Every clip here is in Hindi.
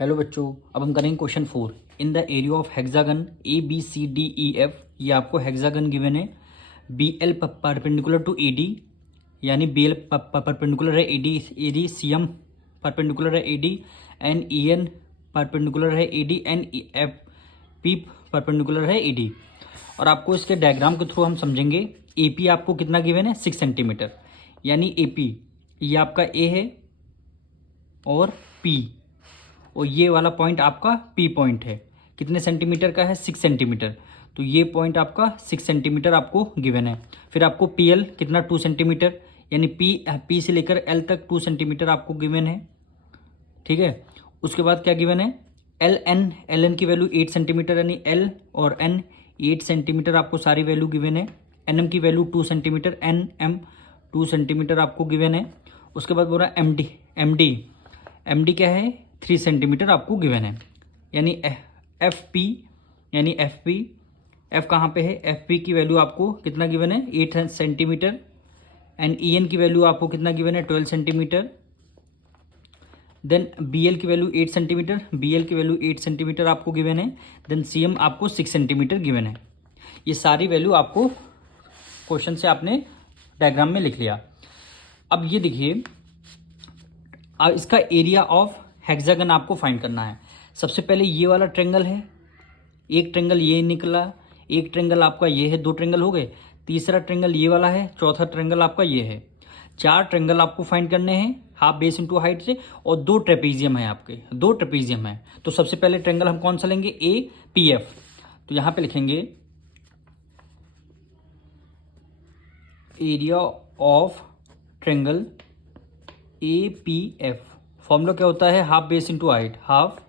हेलो बच्चों, अब हम करेंगे question 4। In the area of hexagon A B C D E F, ये आपको हेक्सागन गिवन है। B L perpendicular to A D, यानी बी एल परपेंडिकुलर है A D C M perpendicular है A D, and E N perpendicular है A D, and F P perpendicular है ए डी। और आपको इसके डायग्राम के थ्रू हम समझेंगे। ए पी आपको कितना गिवन है 6 सेंटीमीटर, यानी ए पी ये आपका ए है और पी, और ये वाला पॉइंट आपका पी पॉइंट है। कितने सेंटीमीटर का है 6 सेंटीमीटर, तो ये पॉइंट आपका 6 सेंटीमीटर आपको गिवन है। फिर आपको पी एल कितना 2 सेंटीमीटर, यानी पी से लेकर एल तक 2 सेंटीमीटर आपको गिवन है। ठीक है, उसके बाद क्या गिवन है एल एन की वैल्यू 8 सेंटीमीटर, यानी एल और एन 8 सेंटीमीटर आपको सारी वैल्यू गिवन है। एन एम की value 2 centimetre, N M 2 centimetre आपको गिवन है। उसके बाद बोल रहा है एम डी क्या है 3 सेंटीमीटर आपको गिवन है, यानी एफ पी, यानी एफ कहाँ पे है, एफ पी की वैल्यू आपको कितना गिवन है 8 सेंटीमीटर। एंड ई एन की वैल्यू आपको कितना गिवन है 12 सेंटीमीटर। देन बी एल की वैल्यू 8 सेंटीमीटर, बी एल की वैल्यू 8 सेंटीमीटर आपको गिवन है। देन सी एम आपको 6 सेंटीमीटर गिवन है। ये सारी वैल्यू आपको क्वेश्चन से आपने डायग्राम में लिख लिया। अब ये देखिए, अब इसका एरिया ऑफ हेक्सागन आपको फाइंड करना है। सबसे पहले ये वाला ट्रेंगल है, एक ट्रेंगल ये निकला, एक ट्रेंगल आपका ये है, 2 ट्रेंगल हो गए। तीसरा ट्रेंगल ये वाला है, चौथा ट्रेंगल आपका ये है। 4 ट्रेंगल आपको फाइंड करने हैं हाफ बेस इंटू हाइट से, और 2 ट्रेपीजियम है आपके, 2 ट्रेपीजियम है। तो सबसे पहले ट्रेंगल हम कौन सा लेंगे, ए पी एफ। तो यहां पे लिखेंगे area of triangle A P F. Formula क्या होता है, half base into height, half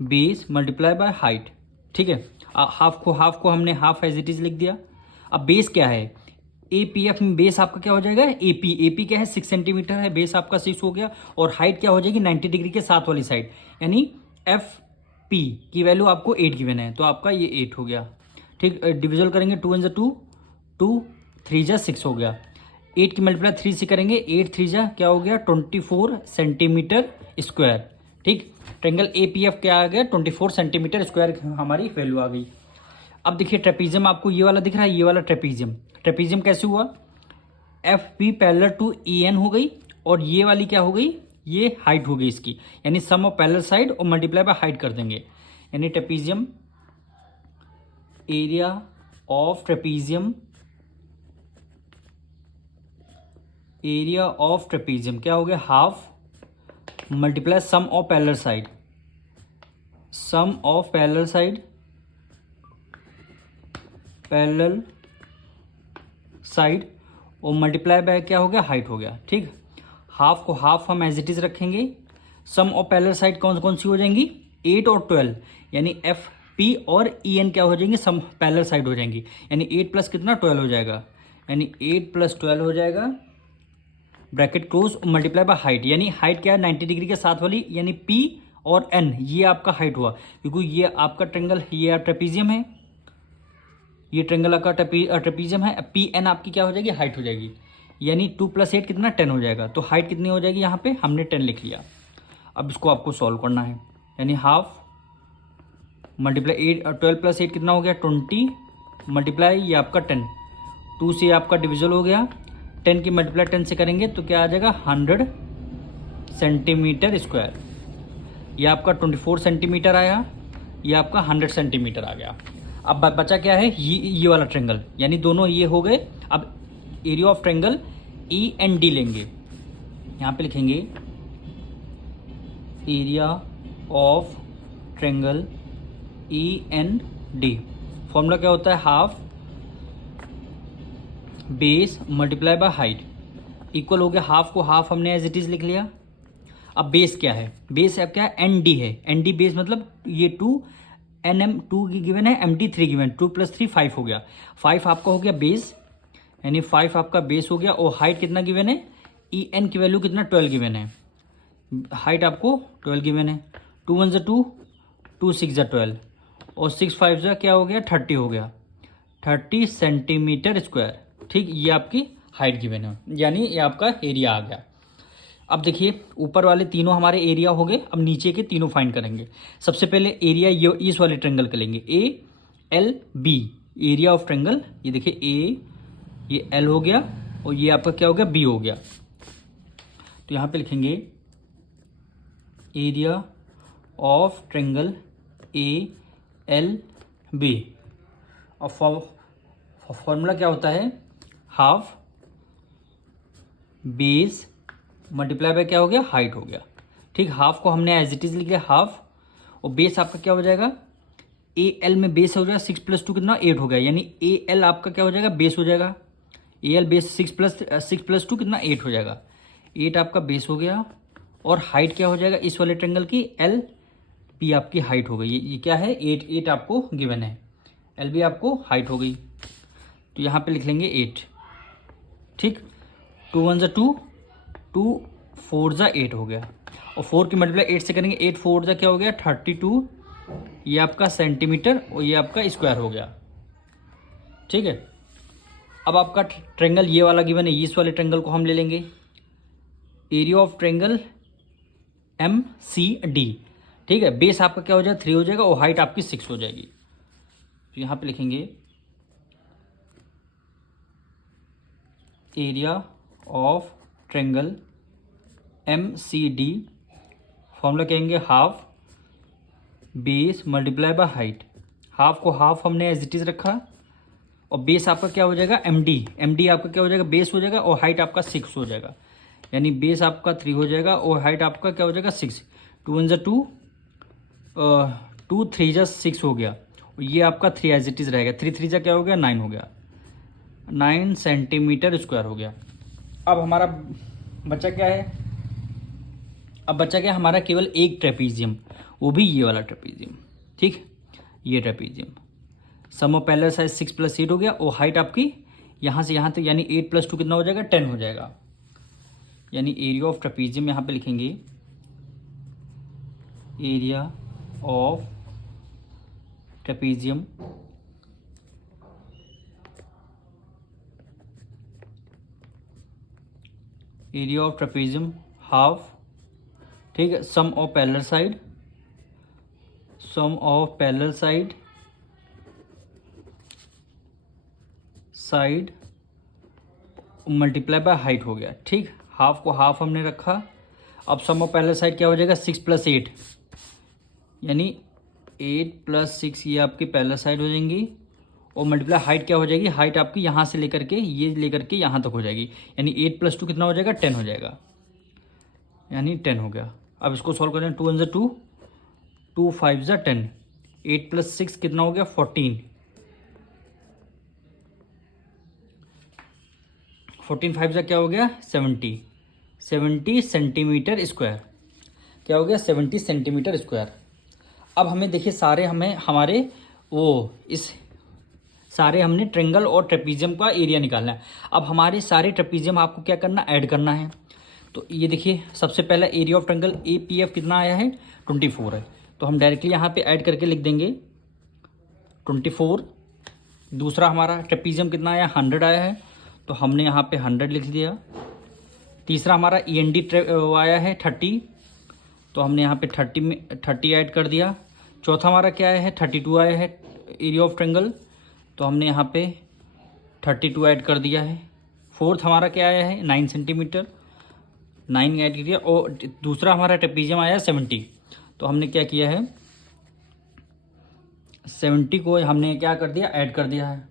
base multiply by height. ठीक है, हाफ को हमने हाफ एज इट इज लिख दिया। अब बेस क्या है, ए पी एफ में बेस आपका क्या हो जाएगा ए पी क्या है 6 सेंटीमीटर है, बेस आपका 6 हो गया। और हाइट क्या हो जाएगी 90 डिग्री के साथ वाली साइड, यानी एफ पी की वैल्यू आपको 8 गिवन है, तो आपका ये 8 हो गया। ठीक, डिविजल करेंगे 2 × 2, 2 3 6 हो गया। 8 की मल्टीप्लाई 3 से करेंगे, 8 3 क्या हो गया 24 सेंटीमीटर स्क्वायर। ठीक, ट्रेंगल ए पी एफ क्या आ गया 24 सेंटीमीटर स्क्वायर हमारी वैल्यू आ गई। अब देखिए ट्रेपीजियम आपको ये वाला दिख रहा है, ये वाला ट्रेपीजियम कैसे हुआ, F P parallel to E N हो गई, और ये वाली क्या हो गई, ये हाइट हो गई इसकी, यानी सम ऑफ पैरेलल साइड और मल्टीप्लाई बाय हाइट कर देंगे। यानी trapezium area of trapezium, area of trapezium क्या हो गया half multiply sum of parallel side, sum of parallel side, parallel side, और मल्टीप्लाई बाय क्या हो गया हाइट हो गया। ठीक, हाफ को हाफ हम एज इट इज रखेंगे। सम ऑफ पैरेलल साइड कौन कौन सी हो जाएंगी 8 और 12, यानी एफ पी और ई एन क्या हो जाएंगे सम पैरेलल साइड हो जाएंगी, यानी 8 प्लस कितना 12 हो जाएगा, यानी 8 + 12 हो जाएगा, bracket close, multiply by height, यानी हाइट क्या है 90 डिग्री के साथ वाली, यानी पी और एन ये आपका हाइट हुआ, क्योंकि ये आपका ट्रेंगल ये ट्रेपीजियम है, ये ट्रेंगल का ट्रेपीजियम है। पी एन आपकी क्या हो जाएगी हाइट हो जाएगी, यानी 2 + 8 कितना 10 हो जाएगा। तो हाइट कितनी हो जाएगी यहाँ पे हमने 10 लिख लिया। अब इसको आपको सॉल्व करना है, यानी हाफ मल्टीप्लाई 12 + 8 कितना हो गया 20, मल्टीप्लाई ये आपका 10, 2 से आपका डिविजल हो गया, 10 की मल्टीप्लाई 10 से करेंगे तो क्या आ जाएगा 100 सेंटीमीटर स्क्वायर। ये आपका 24 सेंटीमीटर आया, ये आपका 100 सेंटीमीटर आ गया। अब बचा क्या है ये वाला ट्रेंगल, यानी दोनों ये हो गए। अब area of triangle E N D लेंगे, यहाँ पे लिखेंगे area of triangle E N D. Formula क्या होता है half base multiply by height, equal हो गया, हाफ को हाफ हमने एज इट इज लिख लिया। अब बेस क्या है, बेस अब क्या है एन डी है, एन डी बेस मतलब ये 2, एन एम 2 गिवन है, एम डी 3 गिवन, 2 + 3 5 हो गया, 5 आपका हो गया बेस, यानी 5 आपका बेस हो गया। और हाइट कितना गिवन है ई एन की वैल्यू कितना 12 गिवन है, हाइट आपको 12 गिवन है। 2 × 2, 2 × 6 = 12, और 6 × 5 क्या हो गया 30 हो गया, 30 सेंटीमीटर स्क्वायर। ठीक, ये आपकी हाइट गिवन है, यानी ये आपका एरिया आ गया। अब देखिए ऊपर वाले तीनों हमारे एरिया हो गए, अब नीचे के तीनों फाइंड करेंगे। सबसे पहले एरिया ये इस वाले ट्रेंगल का लेंगे, A L B, area of triangle. ये देखिए ए, ये एल हो गया और ये आपका क्या हो गया, बी हो गया। तो यहाँ पे लिखेंगे area of triangle A L B, और फॉर्मूला क्या होता है, हाफ बेस मल्टीप्लाई बाय क्या हो गया, हाइट हो गया। ठीक, हाफ को हमने एज इट इज लिख लिया हाफ, और बेस आपका क्या हो जाएगा, ए एल में बेस हो जाएगा 6 + 2 कितना 8 हो गया, यानी ए एल आपका क्या हो जाएगा, बेस हो जाएगा। ए एल बेस 6 + 2 कितना 8 हो जाएगा, 8 आपका बेस हो गया। और हाइट क्या हो जाएगा इस वाले ट्रेंगल की, एल पी आपकी हाइट हो गई। ये क्या है, 8 आपको गिवन है, एल बी आपको हाइट हो गई। तो यहाँ पे लिख लेंगे 8। ठीक, 2 × 1 = 2, 2 × 4 = 8 हो गया, और 4 की मल्टीप्लाई 8 से करेंगे, 8 × 4 = क्या हो गया 32, ये आपका सेंटीमीटर और ये आपका स्क्वायर हो गया। ठीक है, अब आपका ट्रेंगल ये वाला गिवन है, इस वाले ट्रेंगल को हम ले लेंगे, area of triangle M C D. ठीक है, बेस आपका क्या हो जाएगा 3 हो जाएगा, और हाइट आपकी 6 हो जाएगी। तो यहाँ पे लिखेंगे area of triangle M C D, formula कहेंगे half base multiply by height. Half को हाफ हमने एज इट इज रखा, और बेस आपका क्या हो जाएगा एम डी आपका क्या हो जाएगा, बेस हो जाएगा, और हाइट आपका 6 हो जाएगा, यानी बेस आपका 3 हो जाएगा और हाइट आपका क्या हो जाएगा 6। 2 × 1 = 2, 2 × 3 = 6 हो गया, और ये आपका 3 एज इट इज रहेगा, 3 × 3 = क्या हो गया 9 हो गया, 9 सेंटीमीटर स्क्वायर हो गया। अब हमारा बच्चा क्या है, अब बच्चा क्या है हमारा, केवल एक ट्रेपीजियम, वो भी ये वाला ट्रेपीजियम। ठीक, ये trapezium, sum of parallel side 6 + 8 हो गया, और हाइट आपकी यहाँ से यहाँ तक यानी 8 + 2 कितना हो जाएगा 10 हो जाएगा, यानी एरिया ऑफ ट्रेपीजियम यहाँ पे लिखेंगे area of trapezium area of trapezium half. ठीक है, sum of parallel side, sum of parallel side side multiply by height हो गया। ठीक, हाफ को हाफ हमने रखा, अब सम ऑफ पैरेलल साइड क्या हो जाएगा 6 + 8, यानी 8 + 6 ये आपकी पैरेलल साइड हो जाएंगी, और मल्टीप्लाई हाइट क्या हो जाएगी, हाइट आपकी यहाँ से लेकर के ये लेकर के यहाँ तक हो जाएगी, यानी 8 + 2 कितना हो जाएगा 10 हो जाएगा, यानी 10 हो गया। अब इसको सॉल्व करें, 2 × 1 = 2, 2 × 5 = 10, 8 + 6 कितना हो गया 14, 14 × 5 = क्या हो गया 70, 70 सेंटीमीटर स्क्वायर, क्या हो गया 70 सेंटीमीटर स्क्वायर। अब हमें देखिए सारे हमें हमारे वो इस सारे हमने ट्रेंगल और ट्रेपीजियम का एरिया निकालना है। अब हमारे सारे ट्रेपीजियम आपको क्या करना, ऐड करना है। तो ये देखिए सबसे पहला area of triangle A P F कितना आया है 24 है, तो हम डायरेक्टली यहाँ पे ऐड करके लिख देंगे 24। दूसरा हमारा ट्रेपीजियम कितना आया 100 आया है, तो हमने यहाँ पे 100 लिख दिया। तीसरा हमारा ई एन डी आया है 30, तो हमने यहाँ पे 30 ऐड कर दिया। चौथा हमारा क्या आया है 32 आया है एरिया ऑफ ट्रेंगल, तो हमने यहाँ पे 32 ऐड कर दिया है। फोर्थ हमारा क्या आया है 9 सेंटीमीटर, 9 ऐड किया। और दूसरा हमारा ट्रेपीजियम आया 70, तो हमने क्या किया है 70 को हमने क्या कर दिया ऐड कर दिया है।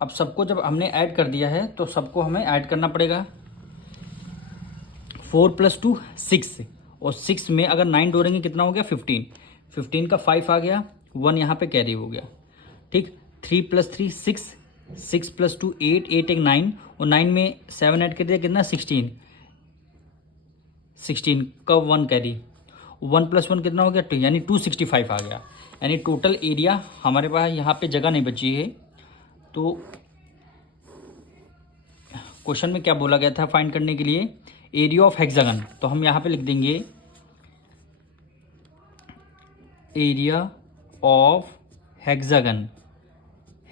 अब सबको जब हमने ऐड कर दिया है तो सबको हमें ऐड करना पड़ेगा। 4 + 2 6, और 6 में अगर 9 जोड़ेंगे कितना हो गया 15, 15 का 5 आ गया, 1 यहाँ पे कैरी हो गया। ठीक, 3 + 3 6, 6 + 2 8, 8 एक 9, और 9 में 7 ऐड कर दिया कितना 16, 16 का 1 कैरी, 1 + 1 कितना हो गया 2, यानी 265 आ गया। यानी टोटल एरिया हमारे पास यहाँ पे जगह नहीं बची है। तो क्वेश्चन में क्या बोला गया था फाइंड करने के लिए, एरिया ऑफ हेक्सागन, तो हम यहाँ पे लिख देंगे area of hexagon,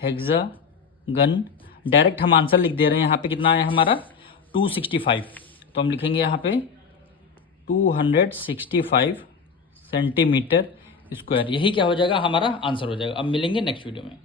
hexagon direct हम आंसर लिख दे रहे हैं। यहाँ पे कितना आया हमारा 265, तो हम लिखेंगे यहाँ पे 265 सेंटीमीटर स्क्वायर। यही क्या हो जाएगा, हमारा आंसर हो जाएगा। अब मिलेंगे नेक्स्ट वीडियो में।